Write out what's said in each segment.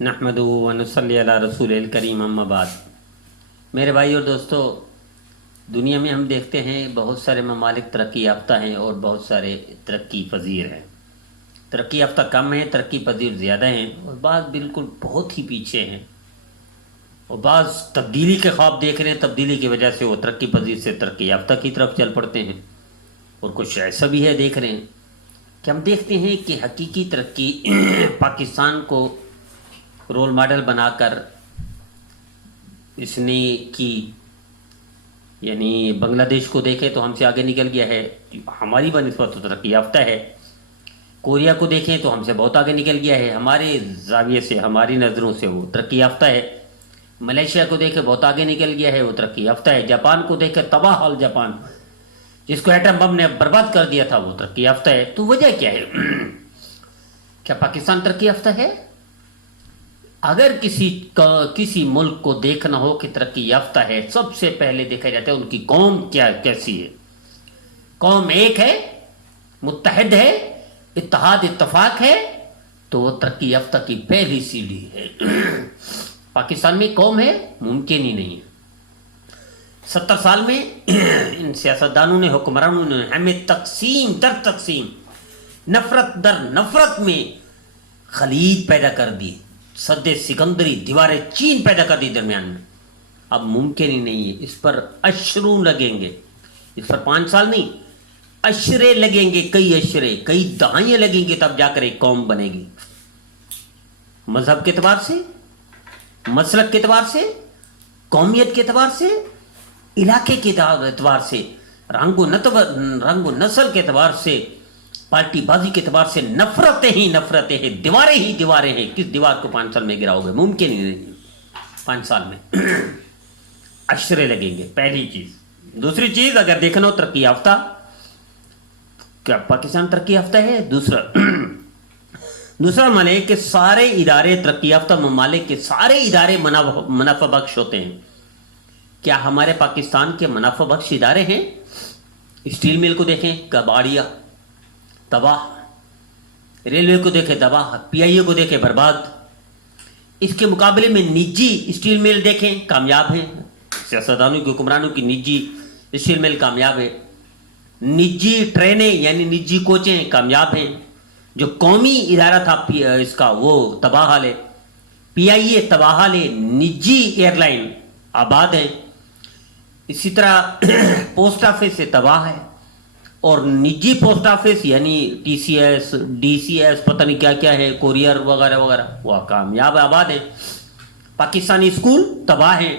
نحمدہ و نصلی علی رسول الکریم اما بعد۔ میرے بھائی اور دوستو، دنیا میں ہم دیکھتے ہیں بہت سارے ممالک ترقی یافتہ ہیں اور بہت سارے ترقی پذیر ہیں۔ ترقی یافتہ کم ہیں، ترقی پذیر زیادہ ہیں، اور بعض بالکل بہت ہی پیچھے ہیں، اور بعض تبدیلی کے خواب دیکھ رہے ہیں، تبدیلی کی وجہ سے وہ ترقی پذیر سے ترقی یافتہ کی طرف چل پڑتے ہیں، اور کچھ ایسا بھی ہے دیکھ رہے ہیں کہ ہم دیکھتے ہیں کہ حقیقی ترقی پاکستان کو رول ماڈل بنا کر اس نے کی، یعنی بنگلہ دیش کو دیکھیں تو ہم سے آگے نکل گیا ہے، ہماری بنسبت تو ترقی یافتہ ہے۔ کوریا کو دیکھیں تو ہم سے بہت آگے نکل گیا ہے، ہمارے زاویے سے، ہماری نظروں سے وہ ترقی یافتہ ہے۔ ملیشیا کو دیکھیں بہت آگے نکل گیا ہے، وہ ترقی یافتہ ہے۔ جاپان کو دیکھیں، تباہ حال جاپان، جس کو ایٹم بم نے برباد کر دیا تھا، وہ ترقی یافتہ ہے۔ تو وجہ کیا ہے؟ کیا پاکستان ترقی یافتہ ہے؟ اگر کسی ملک کو دیکھنا ہو کہ ترقی یافتہ ہے، سب سے پہلے دیکھا جاتا ہے ان کی قوم کیسی ہے۔ قوم ایک ہے، متحد ہے، اتحاد اتفاق ہے، تو وہ ترقی یافتہ کی پہلی سیڑھی ہے۔ پاکستان میں قوم ہے، ممکن ہی نہیں ہے۔ 70 سال میں ان سیاستدانوں نے، حکمرانوں نے ہمیں تقسیم در تقسیم، نفرت در نفرت میں خلیج پیدا کر دی، سد سکندری، دیوار چین پیدا کر دی درمیان میں۔ اب ممکن ہی نہیں ہے، اس پر اشروں لگیں گے، اس پر 5 سال نہیں، اشرے لگیں گے، کئی اشرے، کئی دہائیاں لگیں گے، تب جا کر ایک قوم بنے گی۔ مذہب کے اعتبار سے، مسلک کے اعتبار سے، قومیت کے اعتبار سے، علاقے کے اعتبار سے، رنگ و نسل کے اعتبار سے، پارٹی بازی کے اعتبار سے، نفرتیں ہی نفرتیں ہیں، دیواریں ہی دیواریں ہیں۔ کس دیوار کو 5 سال میں گراؤ گے؟ ممکن ہی نہیں، 5 سال میں اشرے لگیں گے، پہلی چیز۔ دوسری چیز، اگر دیکھنا ہو ترقی یافتہ، کیا پاکستان ترقی یافتہ ہے؟ دوسرا عمل ہے کہ سارے ادارے، ترقی یافتہ ممالک کے سارے ادارے منافع بخش ہوتے ہیں۔ کیا ہمارے پاکستان کے منافع بخش ادارے ہیں؟ اسٹیل مل کو دیکھیں، کباڑیا، تباہ، ریلوے کو دیکھیں تباہ، پی آئی اے کو دیکھیں برباد۔ اس کے مقابلے میں نجی اسٹیل مل دیکھیں، کامیاب ہیں۔ سیاستدانوں کی، حکمرانوں کی نجی اسٹیل مل کامیاب ہے۔ نجی ٹرینیں یعنی نجی کوچیں کامیاب ہیں۔ جو قومی ادارہ تھا اس کا، وہ تباہ حال ہے۔ پی آئی اے تباہ حال ہے، نجی ایئر لائن آباد ہیں۔ اسی طرح پوسٹ آفس سے تباہ ہے، اور نجی پوسٹ آفس یعنی T C S, D C S, پتہ نہیں کیا کیا ہے، کوریئر وغیرہ وغیرہ، وہ کامیاب آباد ہیں۔ پاکستانی اسکول تباہ ہیں۔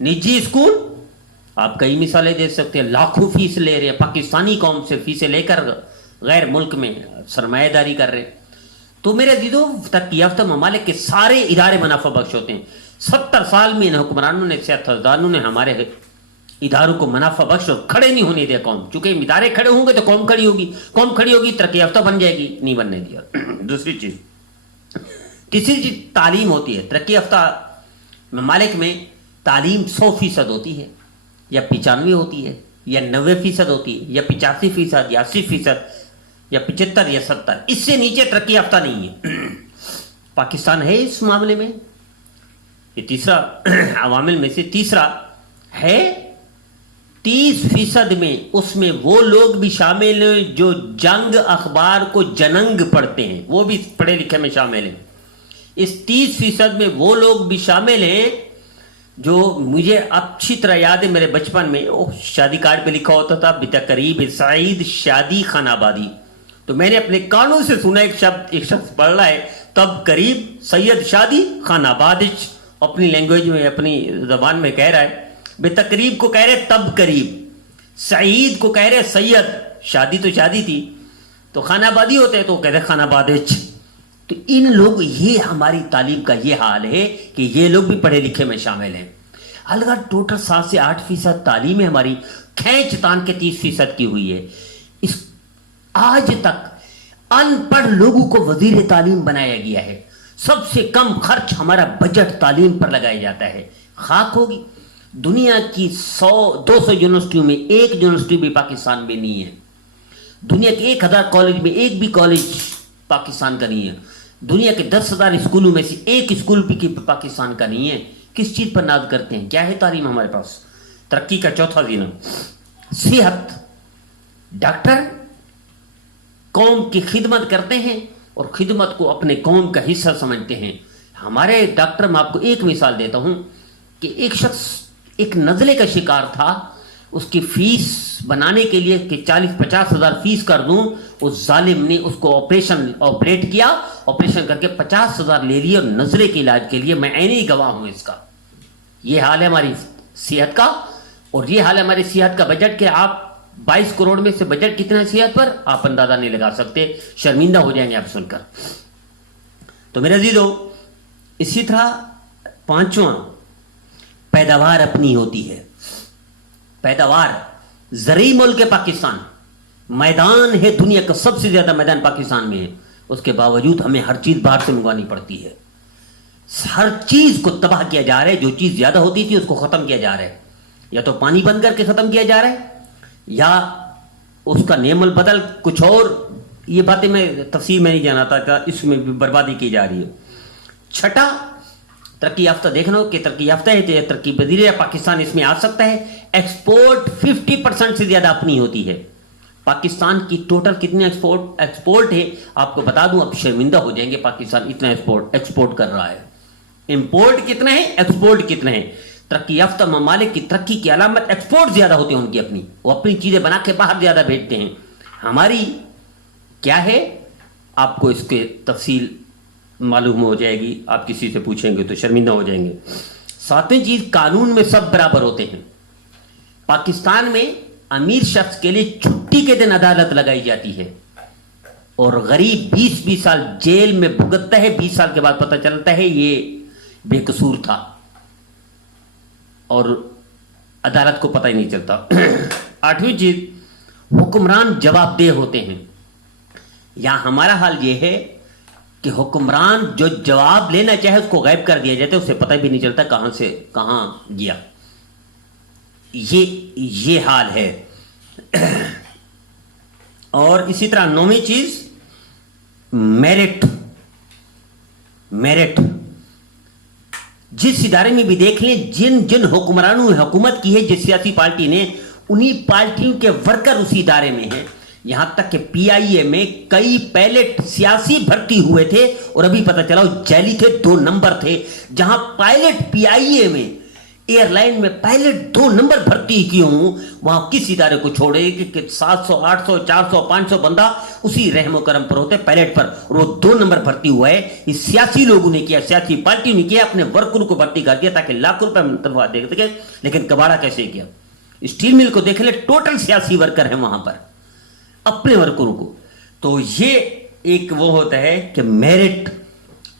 نجی اسکول آپ کئی مثالیں دے سکتے ہیں، لاکھوں فیس لے رہے ہیں، پاکستانی قوم سے فیسیں لے کر غیر ملک میں سرمایہ داری کر رہے ہیں۔ تو میرے عزیزو، ترقی یافتہ ممالک کے سارے ادارے منافع بخش ہوتے ہیں۔ 70 سال میں ان حکمرانوں نے، سیاستدانوں نے ہمارے اداروں کو منافع بخش اور کھڑے نہیں ہونے دیا قوم۔ چونکہ ادارے کھڑے ہوں گے تو قوم کھڑی ہوگی، قوم کھڑی ہوگی ترقی یافتہ بن جائے گی، نہیں بننے دیا۔ دوسری چیز، کسی چیز تعلیم ہوتی ہے، ترقی یافتہ ممالک میں تعلیم 100% ہوتی ہے، یا 95 ہوتی ہے، یا 90% ہوتی ہے، یا 85%، یا 80%، یا 75 یا 70، اس سے نیچے ترقی یافتہ نہیں ہے۔ پاکستان ہے اس معاملے میں، یہ تیسرا عوامل میں سے تیسرا ہے۔ 30% میں، اس میں وہ لوگ بھی شامل ہیں جو جنگ اخبار کو جننگ پڑھتے ہیں، وہ بھی پڑھے لکھے میں شامل ہیں۔ اس 30% میں وہ لوگ بھی شامل ہیں جو، مجھے اچھی طرح یاد ہے، میرے بچپن میں شادی کارڈ پہ لکھا ہوتا تھا بتقریب سعید شادی خان آبادی، تو میں نے اپنے کانوں سے سنا ایک شخص پڑھ رہا ہے، تب قریب سید شادی خان آباد، اپنی لینگویج میں، اپنی زبان میں کہہ رہا ہے۔ بے تقریب کو کہہ رہے تب قریب، سعید کو کہہ رہے سید، شادی تو شادی تھی، تو خان آبادی ہوتے ہیں تو کہہ رہے خان آبادچ۔ تو ان لوگ، یہ ہماری تعلیم کا یہ حال ہے کہ یہ لوگ بھی پڑھے لکھے میں شامل ہیں۔ الگ ٹوٹل 7 سے 8% تعلیم ہے ہماری، کھینچ تان کے 30% کی ہوئی ہے۔ آج تک ان پڑھ لوگوں کو وزیر تعلیم بنایا گیا ہے۔ سب سے کم خرچ ہمارا بجٹ تعلیم پر لگایا جاتا ہے۔ خاک ہوگی، دنیا کی 100-200 یونیورسٹیوں میں ایک یونیورسٹی بھی پاکستان میں نہیں ہے۔ دنیا کے 1000 کالج میں ایک بھی کالج پاکستان کا نہیں ہے۔ دنیا کے 10,000 اسکولوں میں سے ایک اسکول بھی پاکستان کا نہیں ہے. کس چیز پر ناز کرتے ہیں؟ کیا ہے تعلیم ہمارے پاس؟ ترقی کا چوتھا زینہ صحت. ڈاکٹر قوم کی خدمت کرتے ہیں اور خدمت کو اپنے قوم کا حصہ سمجھتے ہیں. ہمارے ڈاکٹر، میں آپ کو ایک مثال دیتا ہوں کہ ایک شخص ایک نزلے کا شکار تھا، اس کی فیس بنانے کے لیے کہ 40-50 ہزار فیس کر دوں، اس ظالم نے اس کو آپریٹ کیا، آپریشن کر کے 50 ہزار لے لیے اور نزلے کے علاج کے لیے. میں عینی گواہ ہوں اس کا. یہ حال ہے ہماری صحت کا. اور یہ حال ہے ہماری صحت کا بجٹ کہ آپ 22 کروڑ میں سے بجٹ کتنا ہے صحت پر، آپ اندازہ نہیں لگا سکتے. شرمندہ ہو جائیں گے آپ سن کر. تو میرے عزیزو، اسی طرح پانچواں، پیداوار اپنی ہوتی ہے. پیداوار زرعی ملک ہے پاکستان، میدان ہے دنیا کا سب سے زیادہ میدان پاکستان میں ہے. اس کے باوجود ہمیں ہر چیز باہر سے منگوانی پڑتی ہے. ہر چیز کو تباہ کیا جا رہا ہے. جو چیز زیادہ ہوتی تھی اس کو ختم کیا جا رہا ہے. یا تو پانی بند کر کے ختم کیا جا رہا ہے، یا اس کا نعم البدل کچھ اور. یہ باتیں میں تفصیل میں نہیں جانتا تھا، اس میں بھی بربادی کی جا رہی ہے. چھٹا، ترقی یافتہ. دیکھنا ہو کہ ترقی یافتہ ہے تو یہ ترقی پذیر ہے. پاکستان اس میں آ سکتا ہے. ایکسپورٹ 50% سے زیادہ اپنی ہوتی ہے. پاکستان کی ٹوٹل کتنے ایکسپورٹ ہے آپ کو بتا دوں، اب شرمندہ ہو جائیں گے. پاکستان اتنا ایکسپورٹ کر رہا ہے. امپورٹ کتنا ہے، ایکسپورٹ کتنا ہے. ترقی یافتہ ممالک کی ترقی کی علامت ایکسپورٹ زیادہ ہوتے ہیں ان کی اپنی. وہ اپنی چیزیں بنا کے باہر زیادہ بھیجتے ہیں. ہماری کیا ہے، آپ کو اس کے تفصیل معلوم ہو جائے گی. آپ کسی سے پوچھیں گے تو شرمندہ ہو جائیں گے. ساتویں چیز، قانون میں سب برابر ہوتے ہیں. پاکستان میں امیر شخص کے لیے چھٹی کے دن عدالت لگائی جاتی ہے اور غریب 20 سال جیل میں بھگتتا ہے. 20 سال کے بعد پتہ چلتا ہے یہ بے قصور تھا اور عدالت کو پتہ ہی نہیں چلتا. آٹھویں چیز، حکمران جواب دہ ہوتے ہیں. یہاں ہمارا حال یہ ہے کہ حکمران جو جواب لینا چاہے اس کو غائب کر دیا جاتا ہے، اسے پتہ بھی نہیں چلتا کہاں سے کہاں گیا. یہ حال ہے. اور اسی طرح نویں چیز، میرٹ. جس ادارے میں بھی دیکھ لیں، جن حکمرانوں نے حکومت کی ہے، جس سیاسی پارٹی نے، انہی پارٹیوں کے ورکر اس ادارے میں ہیں. یہاں تک کہ پی آئی اے میں کئی پائلٹ سیاسی بھرتی ہوئے تھے اور ابھی پتہ چلا وہ جعلی تھے. 2 نمبر تھے. جہاں پائلٹ پی آئی اے میں، ایئر لائن میں پائلٹ 2 نمبر بھرتی کی ہوں، وہاں کس ادارے کو چھوڑے کہ 700 800 400 500 بندہ اسی رحم و کرم پر ہوتے پائلٹ پر، اور وہ 2 نمبر بھرتی ہوا ہے. یہ سیاسی لوگوں نے کیا، سیاسی پارٹیوں نے کیا، اپنے ورکروں کو بھرتی کر دیا تاکہ لاکھوں روپے منتفع دے سکے. لیکن کباڑہ کیسے کیا؟ اسٹیل مل کو دیکھ لے، ٹوٹل سیاسی ورکر ہیں وہاں پر، اپنے ورکروں کو. تو یہ ایک وہ ہوتا ہے کہ میرٹ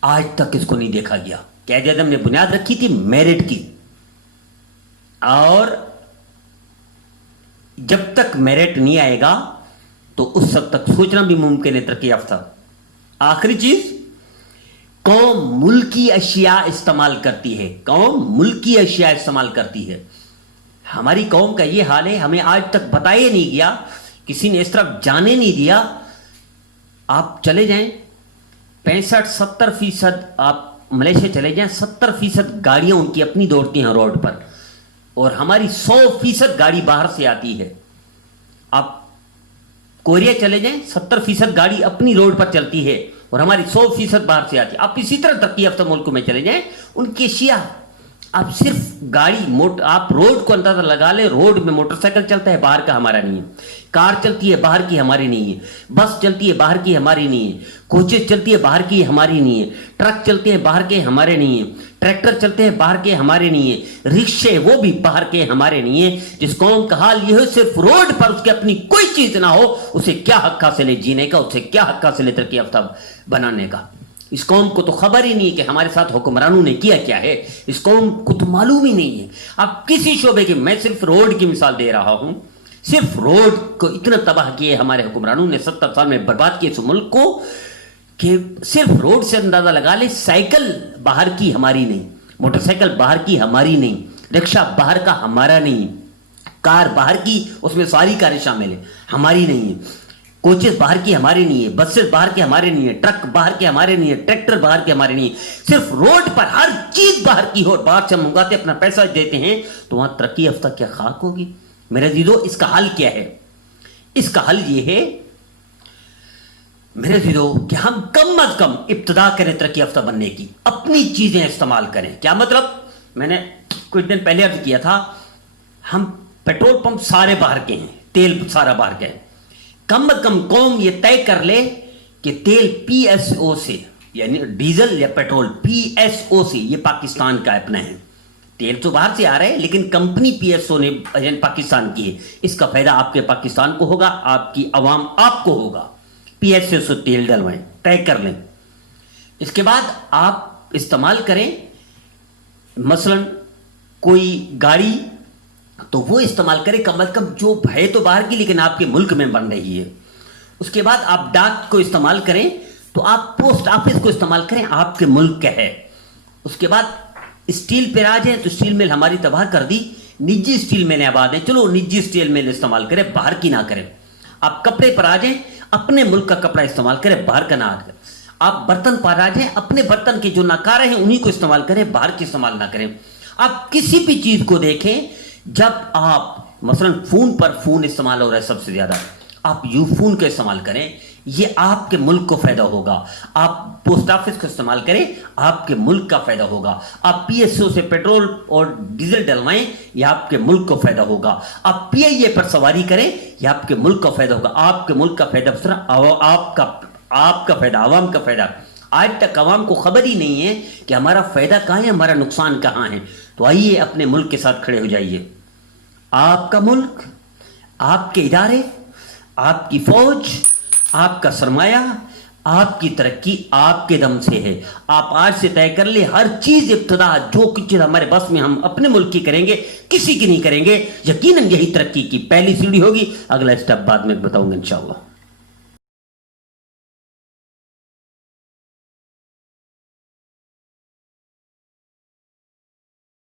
آج تک اس کو نہیں دیکھا گیا. قائد اعظم نے بنیاد رکھی تھی میرٹ کی، اور جب تک میرٹ نہیں آئے گا تو اس وقت تک سوچنا بھی ممکن ہے ترقی یافتہ. آخری چیز، قوم ملکی اشیاء استعمال کرتی ہے. قوم ملکی اشیاء استعمال کرتی ہے. ہماری قوم کا یہ حال ہے، ہمیں آج تک بتایا نہیں گیا، کسی نے اس طرف جانے نہیں دیا. آپ چلے جائیں 65-70% آپ ملیشیا چلے جائیں، 70% گاڑیاں ان کی اپنی دوڑتی ہیں روڈ پر، اور ہماری 100% گاڑی باہر سے آتی ہے. آپ کوریا چلے جائیں، 70% گاڑی اپنی روڈ پر چلتی ہے اور ہماری 100% باہر سے آتی ہے. آپ اسی طرح ترقی یافتہ ملکوں میں چلے جائیں، ان کی اشیاء، آپ صرف گاڑی آپ روڈ کو اندازہ لگا لیں، روڈ میں موٹر سائیکل چلتا ہے، باہر کا ہمارا نہیں ہے. کار چلتی ہے، باہر کی ہماری نہیں ہے. بس چلتی ہے، باہر کی ہماری نہیں ہے. کوچز چلتی ہے، باہر کی ہماری نہیں ہے. ٹرک چلتے ہیں، باہر کے ہمارے نہیں ہیں. ٹریکٹر چلتے ہیں، باہر کے ہمارے نہیں ہیں. رکشے وہ بھی باہر کے ہمارے نہیں ہیں. جس قوم کا حال یہ ہے، صرف روڈ پر اس کی اپنی کوئی چیز نہ ہو، اسے کیا حق حاصل ہے جینے کا، اسے کیا حق حاصل ہے ترقی یافتہ بنانے کا. اس قوم کو تو خبر ہی نہیں ہے کہ ہمارے ساتھ حکمرانوں نے کیا ہے. اس قوم کو تو معلوم ہی نہیں ہے. اب کسی شعبے کی، میں صرف روڈ کی مثال دے رہا ہوں، صرف روڈ کو اتنا تباہ کیے ہمارے حکمرانوں نے، 70 سال میں برباد کیے اس ملک کو، کہ صرف روڈ سے اندازہ لگا لے. سائیکل باہر کی ہماری نہیں، موٹر سائیکل باہر کی ہماری نہیں، رکشہ باہر کا ہمارا نہیں، کار باہر کی، اس میں سواری کاریں شامل ہیں، ہماری نہیں ہے. کوچز باہر کی ہمارے نہیں ہے، بسز باہر کے ہمارے نہیں ہے، ٹرک باہر کے ہمارے نہیں ہے، ٹریکٹر باہر کے ہمارے نہیں ہے، صرف روڈ پر ہر چیز باہر کی ہو اور باہر سے منگاتے اپنا پیسہ دیتے ہیں، تو وہاں ترقی یافتہ کیا خاک ہوگی؟ میرے عزیزو، اس کا حل کیا ہے؟ اس کا حل یہ ہے میرے عزیزو کہ ہم کم از کم ابتدا کریں ترقی یافتہ بننے کی، اپنی چیزیں استعمال کریں۔ کیا مطلب؟ میں نے کچھ دن پہلے عرض کیا تھا، ہم پیٹرول پمپ سارے باہر کے ہیں، تیل سارا باہر کے ہیں، کم از کم قوم یہ طے کر لے کہ تیل پی ایس او سے، یعنی ڈیزل یا پیٹرول پی ایس او سے، یہ پاکستان کا اپنا ہے۔ تیل تو باہر سے آ رہا ہے لیکن کمپنی پی ایس او نے پاکستان کی ہے، اس کا فائدہ آپ کے پاکستان کو ہوگا، آپ کی عوام آپ کو ہوگا۔ پی ایس او سے تیل ڈلوائیں، طے کر لیں، اس کے بعد آپ استعمال کریں۔ مثلا کوئی گاڑی تو وہ استعمال کریں کم از کم جو ہے تو باہر کی لیکن آپ کے ملک میں بن رہی ہے۔ اس کے بعد آپ ڈاک کو استعمال کریں تو آپ پوسٹ آفس کو استعمال کریں، آپ کے ملک کا ہے۔ اس کے بعد اسٹیل پہ آ جائیں تو اسٹیل مل ہماری تباہ کر دی، نجی اسٹیل ملیں آباد ہیں، چلو نجی اسٹیل مل استعمال کریں، باہر کی نہ کریں۔ آپ کپڑے پر آ جائیں، اپنے ملک کا کپڑا استعمال کریں، باہر کا نہ کریں۔ آپ برتن پر آ جائیں، اپنے برتن کے جو ناکارے ہیں انہی کو استعمال کریں، باہر کے استعمال نہ کریں۔ آپ کسی بھی چیز کو دیکھیں، جب آپ مثلا فون پر فون استعمال ہو رہا ہے سب سے زیادہ، آپ یو فون کا استعمال کریں، یہ آپ کے ملک کو فائدہ ہوگا۔ آپ پوسٹ آفس کو استعمال کریں، آپ کے ملک کا فائدہ ہوگا۔ آپ پی ایس او سے پیٹرول اور ڈیزل ڈلوائیں، یہ آپ کے ملک کو فائدہ ہوگا۔ آپ پی آئی اے پر سواری کریں، یہ آپ کے ملک کا فائدہ ہوگا۔ آپ کے ملک کا فائدہ آپ کا فائدہ، عوام کا فائدہ۔ آج تک عوام کو خبر ہی نہیں ہے کہ ہمارا فائدہ کہاں ہے، ہمارا نقصان کہاں ہے۔ تو آئیے اپنے ملک کے ساتھ کھڑے ہو جائیے۔ آپ کا ملک، آپ کے ادارے، آپ کی فوج، آپ کا سرمایہ، آپ کی ترقی آپ کے دم سے ہے۔ آپ آج سے طے کر لیں، ہر چیز ابتدا جو کچھ ہمارے بس میں ہم اپنے ملک کی کریں گے، کسی کی نہیں کریں گے۔ یقیناً یہی ترقی کی پہلی سیڑھی ہوگی، اگلا اسٹیپ بعد میں بتاؤں گا انشاءاللہ۔